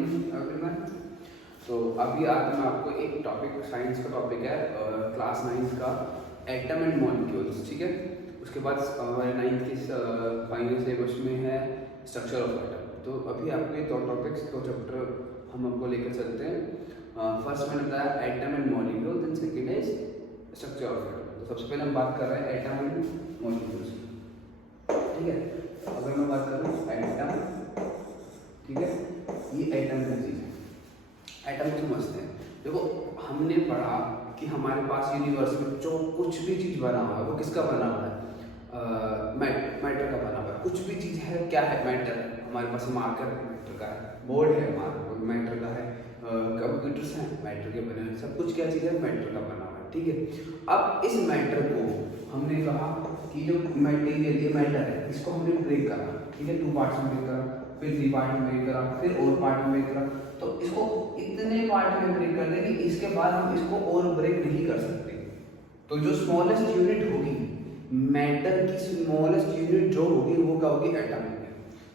Morning everyone. तो अभी आज मैं आपको एक टॉपिक, साइंस का टॉपिक है क्लास 9 का, एटम एंड मॉलिक्यूल्स, ठीक है। उसके बाद हमारे 9th के फाइनल सिलेबस में है स्ट्रक्चर ऑफ एटम। तो अभी आपको ये दो टॉपिक्स, दो चैप्टर हम आपको लेकर चलते हैं। फर्स्ट मैंने बताया atom and molecule, then second is structure of atom. तो सबसे पहले हम बात कर रहे हैं एटम एंड मॉलिक्यूल्स, ठीक है। अगर मैं बात करूँ एटम, ठीक है, ये एटम का चीज़ है। एटम को समझते हैं। देखो, हमने पढ़ा कि हमारे पास यूनिवर्स में जो कुछ भी चीज़ बना हुआ है वो किसका बना हुआ है? मैटर का बना हुआ है। कुछ भी चीज़ है, क्या है? मैटर। हमारे पास मार्कर मैटर का है, बोर्ड है मार्कर मैटर का है, कंप्यूटर्स हैं मैटर के बने हुए, सब कुछ क्या चीज़ है? मैटर का बना हुआ है, ठीक है। अब इस मैटर को हमने कहा कि जो मटेरियल, ये मैटर है, इसको हमने ब्रेक करा, ठीक है। 2 पार्ट्स में ब्रेक करा, फिर 3 पार्ट में ब्रेक करा, फिर और पार्ट में ब्रेक करा। तो इसको इतने पार्ट में ब्रेक कर दें कि इसके बाद हम इसको और ब्रेक नहीं कर सकते। तो जो स्मॉलेस्ट यूनिट होगी, मैटर की स्मॉलेस्ट यूनिट जो होगी वो क्या होगी? एटम होगी।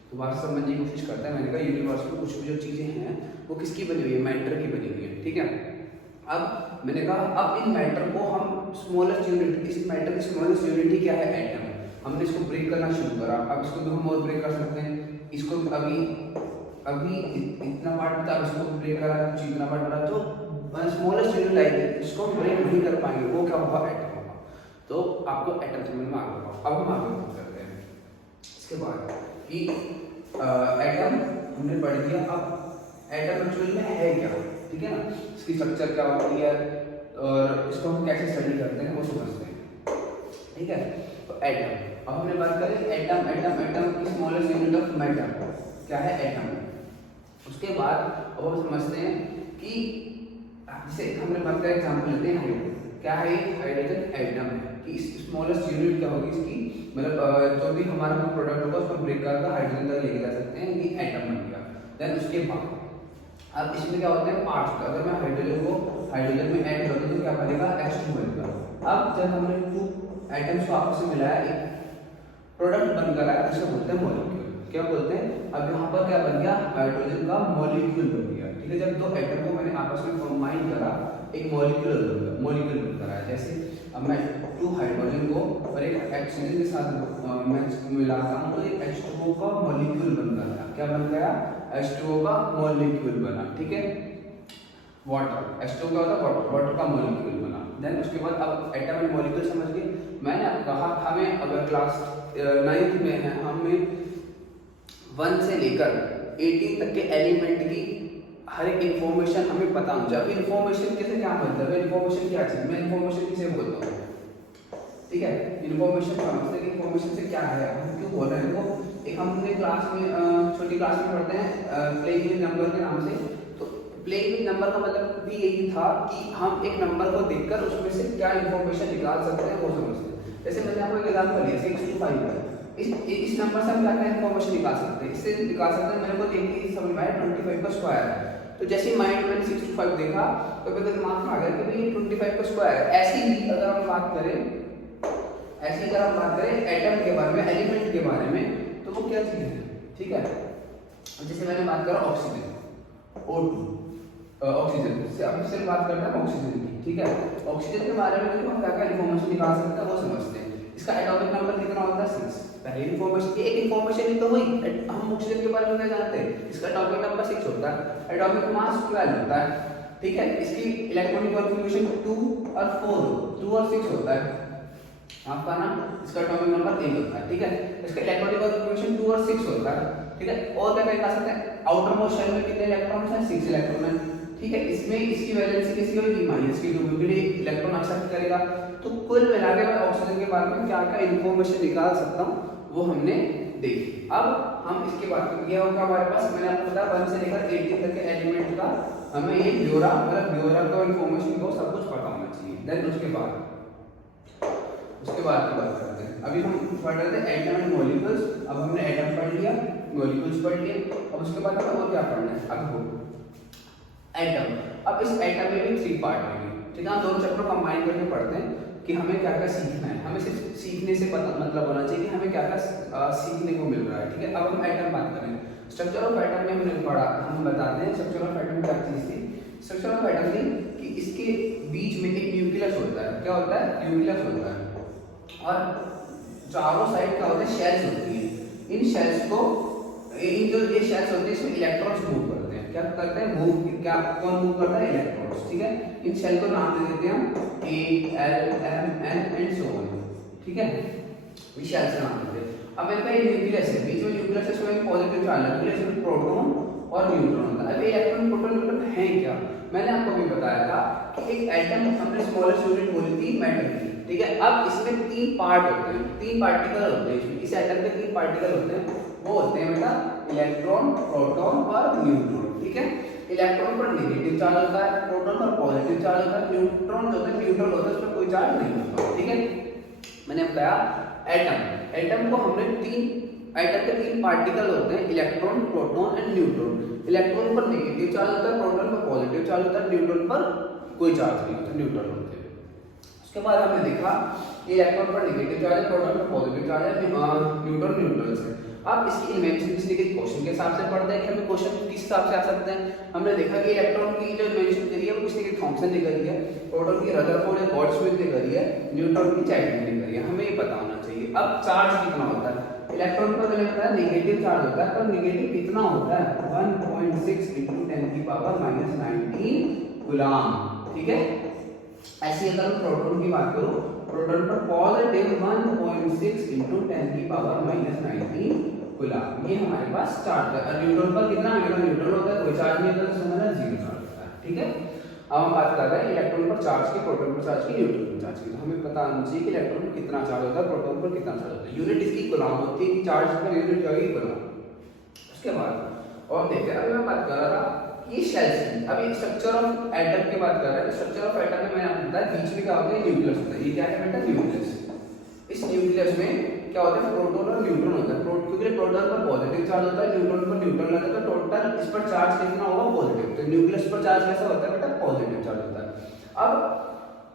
तो बात समझने की कोशिश करते हैं। मैंने कहा यूनिवर्स में कुछ भी जो चीज़ें हैं वो किसकी बनी हुई है? मैटर की बनी हुई है, ठीक है। अब मैंने कहा अब इन मैटर को हम स्मॉलेस्ट यूनिट, इस मैटर की स्मॉलेस्ट यूनिट ही क्या है? एटम। हमने इसको ब्रेक करना शुरू करा। अब इसको भी हम और ब्रेक कर सकते हैं। इसको अभी इतना पार्ट था, अब इसको ब्रेक करा, इतना पार्ट बना, तो स्मॉलेस्ट यूनिट आएगी, इसको हम ब्रेक नहीं कर पाएंगे, वो क्या होगा? एटम होगा। तो आपको एटम समझ में आ गया। अब हम आगे बात करते हैं इसके बाद कि एटम हमने पढ़ दिया। अब एटम एक्चुअली में है क्या, ठीक है ना, इसकी स्ट्रक्चर क्या होती है और इसको हम कैसे स्टडी करते हैं वो समझते हैं, ठीक है। तो एटम, अब हमने बात करें एटम, एटम की स्मॉलेस्ट यूनिट ऑफ मैटर क्या है? एटम। उसके बाद अब हम समझते हैं कि जैसे हमने बात का एग्जांपल लेते हैं हाइड्रोजन। क्या है? हाइड्रोजन एटम है कि इस स्मॉलेस्ट यूनिट क्या होगी इसकी, मतलब जो भी हमारा कोई प्रोडक्ट होगा उसको ब्रेक करके हाइड्रोजन तक लेके जा सकते हैं, ये एटम बन गया। देन उसके बाद अब इसमें क्या होते हैं? पार्ट्स। अगर मैं हाइड्रोजन में ऐड कर दूं तो क्या बनेगा? H2 बनेगा। अब जब हमने 2 एटम्स को आपस में मिलाया, एक प्रोडक्ट बनकर आया, जिसे बोलते हैं मॉलिक्यूल। क्या बोलते हैं? अब यहाँ पर क्या बन गया? हाइड्रोजन का मॉलिक्यूल बन गया, ठीक है। जब 2 एटम को मैंने आपस में कंबाइन करा, एक मॉलिक्यूल बनकर आया। जैसे अब मैं 2 हाइड्रोजन को और एक ऑक्सीजन के साथ मिलाता हूँ तो एक H2O का मॉलिक्यूल बनकर आया। क्या बन गया? H2O का मॉलिक्यूल बना, ठीक है। वाटर, H2O का होता है वाटर का मॉलिक्यूल बना। देन उसके बाद अब एटम एंड मॉलिक्यूल समझ गए। मैंने आपको कहा हमें अगर क्लास 9th में है, हमें 1 से लेकर 18 तक के एलिमेंट की हर एक इन्फॉर्मेशन हमें पता होनी चाहिए। इन्फॉर्मेशन कैसे, क्या मतलब है? इन्फॉर्मेशन क्या चीज़, मैं इन्फॉर्मेशन किसे बोलता हूँ, ठीक है। इन्फॉर्मेशन समझते हैं कि इन्फॉर्मेशन से क्या है, हम क्यों बोल रहे हैं। तो एक हमने क्लास में छोटी क्लास में पढ़ते हैं प्लेइंग विद नंबर के नाम से। तो प्लेइंग विद नंबर का मतलब भी यही था कि हम एक नंबर को देखकर उसमें से क्या इन्फॉर्मेशन निकाल सकते हैं वो समझते हैं। जैसे मैंने आपको एक एग्जाम्पल दिया 6 to 5 है, इस नंबर से हम क्या क्या इन्फॉर्मेशन निकाल सकते हैं? इससे निकाल सकते हैं, मेरे को देखते ही समझ में आया 25 का स्क्वायर है। तो जैसे माइंड मैंने 6 to 5 देखा तो मेरे दिमाग में आ गया कि भाई ये 25 का स्क्वायर है। ऐसी ही अगर हम बात करें एटम के बारे में, एलिमेंट के बारे में, तो वो क्या चीज़ है, ठीक है। जैसे मैंने बात करा ऑक्सीजन, O2, ऑक्सीजन से अब सिर्फ बात करते हैं ऑक्सीजन की, ठीक है। ऑक्सीजन के बारे में देखो हम क्या क्या इन्फॉर्मेशन निकाल सकते हैं वो समझते हैं। इसका एटॉमिक नंबर कितना होता है? 6। पहले इन्फॉर्मेशन, एक इन्फॉर्मेशन ही तो हुई। हम ऑक्सीजन के बारे में क्या जानते हैं? इसका एटॉमिक नंबर 6 होता है, एटॉमिक मास 12 होता है, ठीक है। इसकी इलेक्ट्रॉनिक कॉन्फ़िगरेशन 2 और 4, 2 और 6 होता है आपका ना। इसका एटॉमिक नंबर 8 होता है, ठीक है। इसका इलेक्ट्रॉनिक कॉन्फ़िगरेशन 2 और 6 होता है, ठीक है। और क्या निकाल सकते हैं? आउटर मोस्ट शेल में कितने इलेक्ट्रॉन्स हैं? 6 इलेक्ट्रॉन हैं, ठीक है। इसमें इसकी वैलेंसी किसी होगी? -2, क्योंकि इलेक्ट्रॉन एक्सेप्ट करेगा। तो कुल मिला के मैं ऑक्सीजन के बारे में क्या क्या इन्फॉर्मेशन निकाल सकता हूँ वो हमने देखी। अब हम इसके बाद ये होगा हमारे पास, मैंने आपको बताया 1 से लेकर 18 तक के एलिमेंट का हमें ये ब्योरा, मतलब ब्योरा का इन्फॉर्मेशन को सब कुछ पता होना चाहिए। देन उसके बाद की बात करते हैं। अभी हम पढ़ रहे थे एटम एंड मॉलिक्यूल्स। अब हमने एटम पढ़ लिया, मॉलिक्यूल्स पढ़ लिए। अब उसके बाद हमें और क्या पढ़ना है? अब हो एटम। अब इस एटम में भी 3 पार्ट होंगे, ठीक है। हम 2 चैप्टर कंबाइन करके पढ़ते हैं। कि हमें क्या क्या सीखना है। हमें सिर्फ सीखने से पता मतलब होना चाहिए कि हमें क्या क्या सीखने को मिल रहा है, ठीक है। अब हम एटम बात करें, स्ट्रक्चर ऑफ एटम में हमने पढ़ा, हम बताते हैं स्ट्रक्चर ऑफ एटम क्या चीज़ थी। स्ट्रक्चर ऑफ एटम थी कि इसके बीच में एक न्यूक्लियस होता है। क्या होता है? न्यूक्लियस होता है, और चारों साइड क्या होता है? शेल्स होती है। इन शेल्स को, इन जो ये शेल्स होते हैं इसमें इलेक्ट्रॉन्स मूव करते हैं। क्या करते हैं? मूव। क्या कौन मूव करता है? इलेक्ट्रॉन्स, ठीक है। इन शेल को नाम दे देते हैं हम A, L, M, N and so on, ठीक है। ये शेल्स नाम देते हैं। अब मेरे पास न्यूक्लियस है, बीच में न्यूक्लियस है, इसमें पॉजिटिव चार्ज है, इसमें प्रोटॉन और न्यूट्रॉन होता है। अब इलेक्ट्रॉन प्रोटॉन न्यूट्रॉन है क्या? मैंने आपको भी बताया था कि एक एटम हमने स्मॉलेस्ट यूनिट बोली थी मेटल की, ठीक है। अब इसमें 3 पार्ट होते हैं, 3 पार्टिकल होते हैं इसमें। इस एटम के 3 पार्टिकल होते हैं, वो होते हैं बेटा इलेक्ट्रॉन, प्रोटॉन और न्यूट्रॉन, ठीक है। इलेक्ट्रॉन पर नेगेटिव चार्ज होता है, प्रोटॉन पर पॉजिटिव चार्ज होता है, न्यूट्रॉन जो होता है न्यूट्रल होता है, उस पर कोई चार्ज नहीं होता, ठीक है। मैंने बताया एटम, एटम को हमने एटम के 3 पार्टिकल होते हैं, electron, proton and neutron. Electron पर नेगेटिव चार्ज होता है, प्रोटॉन पर पॉजिटिव चार्ज होता है, न्यूट्रॉन पर कोई चार्ज नहीं होता, न्यूट्रल होते हैं। उसके बाद हमने देखा इलेक्ट्रॉन पर नेगेटिव चार्ज है, प्रोटॉन पर पॉजिटिव चार्ज है, न्यूट्रॉन न्यूट्रल से। अब इसकी इन्वेंशन किसी के क्वेश्चन के हिसाब से पढ़ते हैं कि हमें क्वेश्चन किस हिसाब से आ सकते हैं। हमने देखा कि इलेक्ट्रॉन की जो इन्वेंशन करी है वो किसी की थॉमसन ने करी है, प्रोटॉन की रदरफोर्ड या गॉडस्मिथ ने करी है, न्यूट्रॉन की चैटलिन ने करी है। हमें ये पता होना चाहिए। अब चार्ज कितना होता है इलेक्ट्रॉन पर? मैंने बताया नेगेटिव चार्ज होता है, पर नेगेटिव कितना होता है? 1.6 × 10⁻⁻19 कूलम, ठीक है। ऐसे अगर मैं प्रोटॉन की बात करूं, प्रोटॉन पर पॉजिटिव 1.6 × 10⁻⁻19 कूलम, ये हमारे पास चार्ज है। और न्यूट्रॉन पर कितना? अगर न्यूट्रॉन होता है कोई चार्ज नहीं होता, तो समझना 0 चार्ज होता है, ठीक है। अब हम बात कर रहे हैं इलेक्ट्रॉन पर चार्ज की, प्रोटॉन पर चार्ज की, न्यूट्रॉन पर चार्ज की। तो हमें पता होना चाहिए कि इलेक्ट्रॉन पर कितना चार्ज होता है, प्रोटॉन पर कितना चार्ज होता है। यूनिट इसकी कूलम होती है, चार्ज पर यूनिट क्या होगी? कूलम। उसके बाद और देखिए, अभी मैं बात कर रहा था ये शेल्स। अभी स्ट्रक्चर ऑफ एटम की बात कर रहे हैं। स्ट्रक्चर ऑफ एटम में मैंने आपको बताया बीच में क्या होता है? न्यूक्लियस होता है। ये क्या है बेटा? न्यूक्लियस। इस न्यूक्लियस में क्या होता है? प्रोटॉन और न्यूट्रॉन होता है। क्योंकि प्रोटॉन पर पॉजिटिव चार्ज होता है, न्यूट्रॉन पर न्यूट्रल रहता है, तो टोटल इस पर चार्ज कितना होगा? पॉजिटिव। तो न्यूक्लियस पर चार्ज कैसा होता है बेटा? पॉजिटिव चार्ज होता है। अब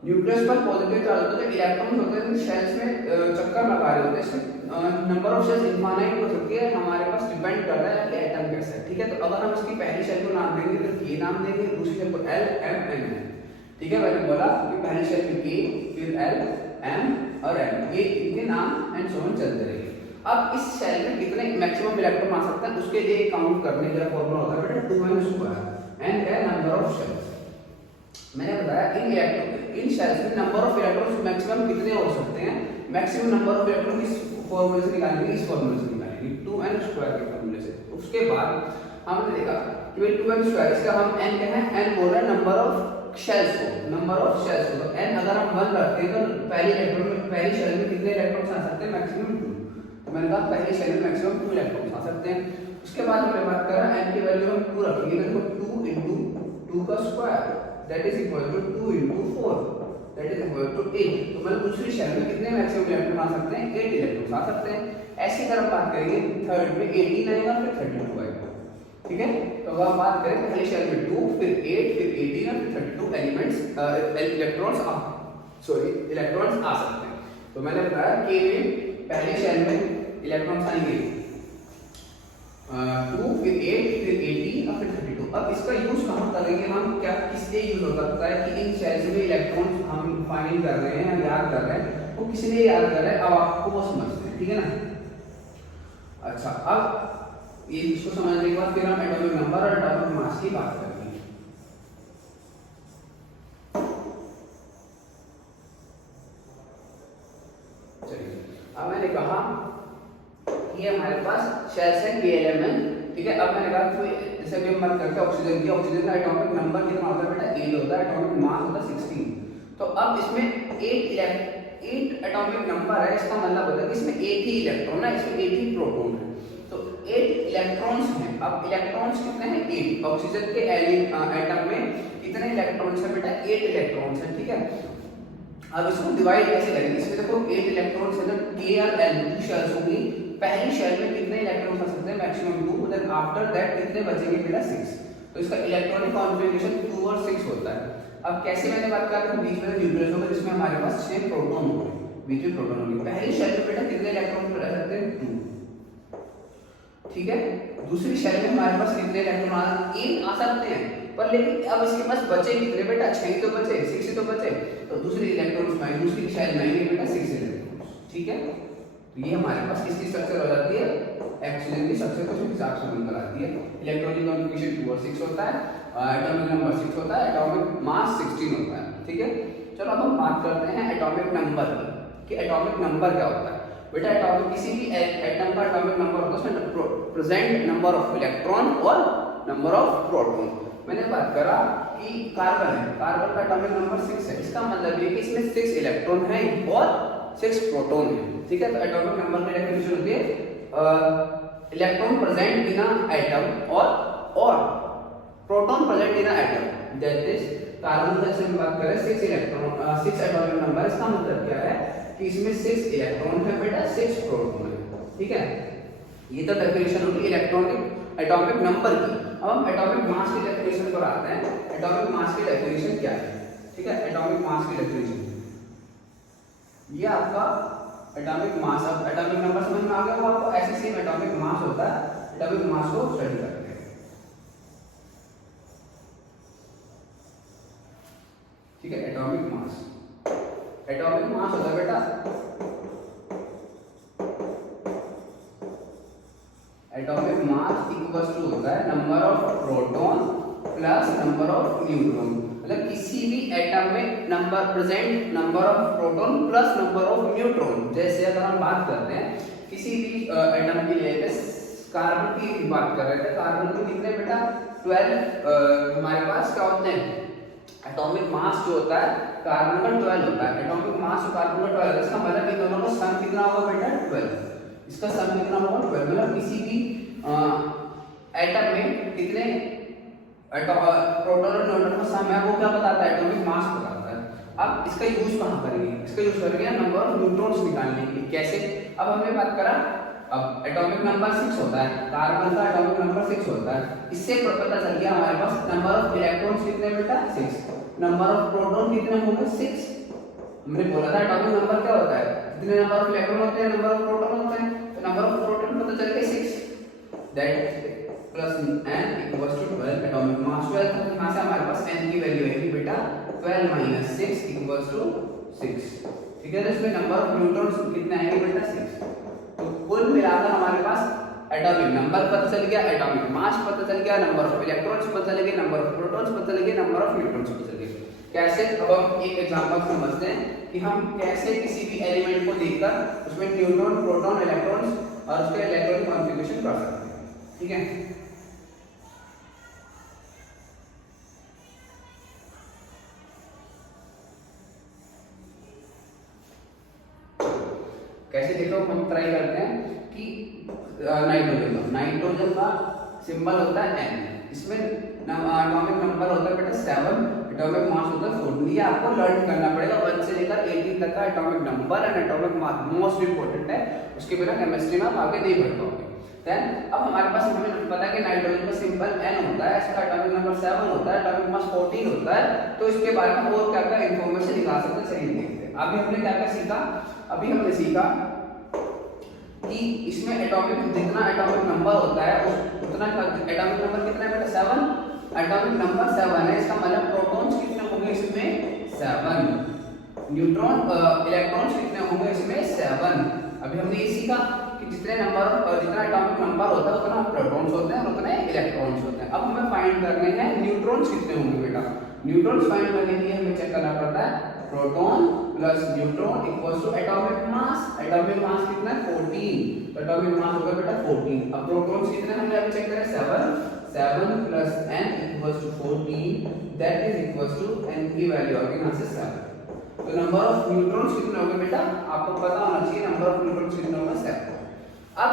न्यूक्लियस पर पॉजिटिव चार्ज होता है, इलेक्ट्रॉन्स होते हैं शेल्स में चक्कर लगा रहे होते हैं। इसमें नंबर ऑफ शेल्स इनफाइनाइट हो सकती है, हमारे पास डिपेंड करता है कि एटम कैसा है, ठीक है। तो अगर हम इसकी पहली शेल को नाम देंगे तो के नाम देंगे, दूसरी शेल को एल, एम, एन, ठीक है। मैंने बोला कि पहली शेल में के, फिर एल, एम और एन, ये इनके नाम एंड सो ऑन चलते रहेंगे। अब इस शेल में कितने मैक्सिमम इलेक्ट्रॉन आ सकते हैं, उसके लिए काउंट करने का फॉर्मूला होता है बेटा 2n²। एन क्या है? Number of shells. मैंने बताया इन शेल्स में नंबर ऑफ इलेक्ट्रॉन्स मैक्सिमम कितने हो सकते हैं? मैक्सिमम नंबर ऑफ इलेक्ट्रॉन किस फॉर्मूले से निकालेंगे? इस फॉर्मूले से निकालेंगे, 2n² के फॉर्मूले से। उसके बाद हमने देखा कि भाई 2n², इसका हम n क्या है? n बोल रहा है नंबर ऑफ शेल्स को, नंबर ऑफ शेल्स को। तो n अगर हम 1 रखते हैं तो पहली शेल में कितने इलेक्ट्रॉन्स आ सकते हैं? मैक्सिमम 2। तो मैंने कहा पहली शेल में मैक्सिमम 2 इलेक्ट्रॉन्स आ सकते हैं। उसके बाद हमने बात करा n की वैल्यू हम 2 रखेंगे, तो 2 × 2 का square that is equal to 2 × 4 that is equal to 8। तो मतलब दूसरी शेल में कितने मैक्सिमम इलेक्ट्रॉन आ सकते हैं? 8 इलेक्ट्रॉन आ सकते हैं। ऐसे अगर हम बात करेंगे थर्ड में 18 आएगा, फिर 32 आएगा, ठीक है। तो अगर हम बात करें पहली शेल में 2, फिर 8, फिर 18 और फिर 32 इलेक्ट्रॉन्स आ सकते हैं। तो मैंने बताया के में पहली शेल में इलेक्ट्रॉन्स आएंगे 2, फिर 8, फिर 18 और फिर 32। अब इसका यूज कहाँ करेंगे हम? क्या किस लिए यूज हो सकता है कि इन शेल्स में इलेक्ट्रॉन्स हम फाइंड कर रहे हैं, याद कर रहे हैं, वो किस लिए याद कर रहे हैं? अब आपको वो समझते हैं, ठीक है ना। अच्छा, अब ये इसको समझने के बाद फिर हम एटॉमिक नंबर और एटॉमिक मास की बात करेंगे। चलिए, अब मैंने कहा ये हमारे पास शेल्स है KLMN, ठीक है। अब मैंने कहा जैसे कि हम बात करते हैं ऑक्सीजन की, ऑक्सीजन का एटॉमिक नंबर कितना होता है बेटा? 8 होता है, एटॉमिक मास होता है 16। तो अब इसमें 8 एटॉमिक नंबर है, इसका मतलब होता है कि इसमें 8 ही इलेक्ट्रॉन है, इसमें 8 ही प्रोटॉन है। तो 8 इलेक्ट्रॉन्स हैं। अब इलेक्ट्रॉन्स कितने हैं? 8। ऑक्सीजन के एटम में कितने इलेक्ट्रॉन्स हैं बेटा? 8 इलेक्ट्रॉन्स हैं, ठीक है। अब इसको डिवाइड कैसे करेंगे? इसमें देखो 8 इलेक्ट्रॉन्स है, जब K और L की शेल्स होंगी, पहली शेल में कितने इलेक्ट्रॉन्स आ सकते हैं? मैक्सिमम 2, देन आफ्टर दैट कितने बचेंगे बेटा? 6। तो इसका इलेक्ट्रॉनिक कॉन्फ़िगरेशन 2 और 6 होता है। अब कैसे मैंने बात कर रहा हूँ, बीच में न्यूक्लियस होगा जिसमें हमारे पास 6 प्रोटॉन होंगे, बीच में प्रोटॉन होंगे। पहली शेल में बेटा कितने इलेक्ट्रॉन रह सकते हैं, 2, ठीक है। दूसरी शेल में हमारे पास कितने इलेक्ट्रॉन 1 आ सकते हैं, पर लेकिन अब इसके पास बचे कितने बेटा, 6 ही तो बचे, 6 ही तो बचे। तो दूसरी इलेक्ट्रॉन्स में दूसरी शेल में आएंगे बेटा 6 इलेक्ट्रॉन्स, ठीक है। तो ये हमारे पास किसकी स्ट्रक्चर हो जाती है, ऑक्सीजन की स्ट्रक्चर को इस हिसाब से बनकर आती है। इलेक्ट्रॉनिक कॉन्फ़िगरेशन 2 और 6 होता है, एटॉमिक नंबर 6 होता है, एटॉमिक मास 16 होता है, ठीक है। चलो अब हम बात करते हैं एटॉमिक नंबर की, कि एटॉमिक नंबर क्या होता है। बेटा एटॉमिक किसी भी एटम का एटॉमिक नंबर होता है उसमें प्रेजेंट नंबर ऑफ इलेक्ट्रॉन और नंबर ऑफ प्रोटॉन। मैंने बात करा कि कार्बन है, कार्बन का एटॉमिक नंबर 6 है, इसका मतलब ये कि इसमें 6 इलेक्ट्रॉन है और 6 प्रोटॉन है, ठीक है। तो एटॉमिक नंबर की डेफिनेशन होती है electron present in a atom और proton present in a atom, that is carbon का हम बात करें 6 इलेक्ट्रॉन 6 एटॉमिक नंबर, इसका मतलब क्या है कि इसमें 6 इलेक्ट्रॉन है बेटा, 6 प्रोटॉन है, ठीक है। ये तो डेफिनेशन होगी इलेक्ट्रॉनिक एटॉमिक नंबर की। अब हम एटॉमिक मास की डेफिनेशन पर आते हैं। एटॉमिक मास की डेफिनेशन क्या है, ठीक है। एटॉमिक मास की डेफिनेशन ये आपका एटॉमिक मास, अब एटॉमिक नंबर समझ में आ गया, वो आपको ऐसे सेम एटॉमिक मास होता है, एटॉमिक मास को स्टडी करते हैं, ठीक है। एटॉमिक मास होता है बेटा, एटॉमिक मास इक्वल्स टू होता है number of proton plus number of neutron. मतलब किसी भी एटम में number present number of proton plus number of neutron. जैसे अगर हम बात करते हैं किसी भी एटम की ले कार्बन की बात कर रहे थे, कार्बन में कितने बेटा 12 हमारे पास क्या होते हैं, एटॉमिक मास जो होता है कार्बन का 12 होता है, एटॉमिक मास और कार्बन का 12 है। इसका मतलब इन दोनों का सम कितना होगा बेटा 12, इसका सम कितना होगा 12। मतलब किसी भी एटम में कितने प्रोटॉन और न्यूट्रॉन का सम है वो क्या बताता है, एटॉमिक मास बताता है। अब इसका यूज कहां करेंगे, इसका यूज करेंगे नंबर ऑफ न्यूट्रॉन्स निकालने के लिए। कैसे, अब हमने बात करा, अब एटॉमिक नंबर 6 होता है, कार्बन का एटॉमिक नंबर 6 होता है, इससे पता चल गया हमारे पास नंबर ऑफ इलेक्ट्रॉन्स कितने बेटा 6, नंबर ऑफ प्रोटॉन कितने होंगे 6। हमने बोला था एटॉमिक नंबर क्या होता है, कितने नंबर ऑफ इलेक्ट्रॉन होते हैं, नंबर ऑफ प्रोटॉन होते हैं, तो नंबर ऑफ प्रोटॉन पता चल गया 6, that plus n equals to 12, atomic mass 12। तो यहां से हमारे पास n की वैल्यू आएगी बेटा 12 माइनस 6 इक्वल्स टू 6, ठीक है। तो इसमें नंबर ऑफ न्यूट्रॉन्स कितने आएंगे बेटा 6। तो कुल मिलाकर हमारे पास एटॉमिक नंबर पता चल गया, एटॉमिक मास पता चल गया, नंबर ऑफ इलेक्ट्रॉन्स पता चल गए, नंबर ऑफ प्रोटॉन्स पता चल गए, नंबर ऑफ न्यूट्रॉन्स पता चल गए। कैसे, अब हम एक एग्जांपल समझते हैं कि हम कैसे किसी भी एलिमेंट को देखकर उसमें न्यूट्रॉन प्रोटॉन इलेक्ट्रॉन्स और उसके इलेक्ट्रॉनिक कॉन्फ़िगरेशन कर सकते हैं, ठीक है। कैसे देखो, हम ट्राई करते हैं कि नाइट्रोजन का सिंबल होता है N, इसमें एटॉमिक नंबर होता है बेटा 7, एटॉमिक मास होता है 14। ये आपको लर्न करना पड़ेगा 1 से लेकर 18 तक का atomic number and atomic mass most important है, उसके बिना केमिस्ट्री में आप आगे नहीं बढ़ पाओगे। देन अब हमारे पास हमें पता है कि नाइट्रोजन का सिंबल N होता है, इसका एटॉमिक नंबर 7 होता है, एटॉमिक मास 14 होता है। तो इसके बारे में और क्या क्या इंफॉर्मेशन निकाल सकते हैं, चलिए देखते हैं। अभी हमने क्या क्या सीखा, अभी हमने सीखा कि इसमें एटॉमिक जितना एटॉमिक नंबर होता है उतना एटॉमिक नंबर कितना है बेटा 7, एटॉमिक नंबर 7 है, इसका मतलब प्रोटॉन्स कितने होंगे इसमें 7, न्यूट्रॉन इलेक्ट्रॉन्स कितने होंगे इसमें 7। अभी हमने ये सीखा कि जितना एटॉमिक नंबर होता है उतना प्रोटॉन्स होते हैं और उतने इलेक्ट्रॉन्स होते हैं। अब हमें फाइंड करने हैं न्यूट्रॉन्स कितने होंगे बेटा। न्यूट्रॉन्स फाइंड करने के लिए हमें चेक करना पड़ता है proton plus neutron equals to atomic mass. Atomic mass कितना है 14, तो एटॉमिक मास होगा बेटा 14। अब प्रोटॉन्स कितने हमने अभी चेक करें 7 plus n equals to 14, that is equals to n की वैल्यू आ गई यहां से 7। तो नंबर ऑफ न्यूट्रॉन्स कितने होंगे बेटा, आपको पता होना चाहिए नंबर ऑफ न्यूट्रॉन्स कितने होंगे 7। अब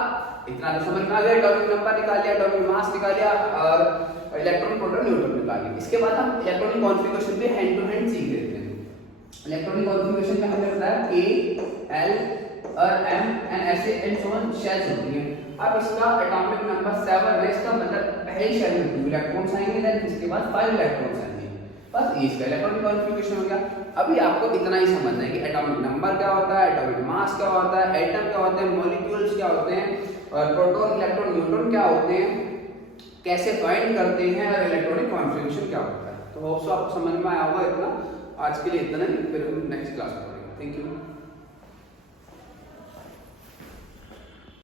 इतना तो समझ में आ गया, एटॉमिक नंबर निकाल लिया, एटॉमिक मास निकाल लिया और इलेक्ट्रॉन प्रोटॉन न्यूट्रॉन निकाल लिया। इसके बाद हम इलेक्ट्रॉनिक कॉन्फ़िगरेशन पे हैंड टू हैंड सीख लेते हैं। इलेक्ट्रॉनिक कॉन्फ़िगरेशन में हमने बताया K L और M and ऐसे एंड सो ऑन शेल्स होती हैं। अब इसका एटॉमिक नंबर 7 है, इसका मतलब पहली शेल में 2 इलेक्ट्रॉन्स आएंगे, देन इसके बाद 5 इलेक्ट्रॉन्स आएंगे। बस ये इसका इलेक्ट्रॉनिक कॉन्फ़िगरेशन हो गया। अभी आपको इतना ही समझना है कि एटॉमिक नंबर क्या होता है, एटॉमिक मास क्या होता है, एटम क्या होते हैं, मॉलिक्यूल्स क्या होते हैं, और प्रोटॉन इलेक्ट्रॉन न्यूट्रॉन क्या होते हैं, कैसे फाइंड करते हैं, और इलेक्ट्रॉनिक कॉन्फ़िगरेशन क्या होता है। तो होप सो आपको समझ में आया होगा इतना। आज के लिए इतना ही, फिर हम नेक्स्ट क्लास में पढ़ेंगे। Thank you.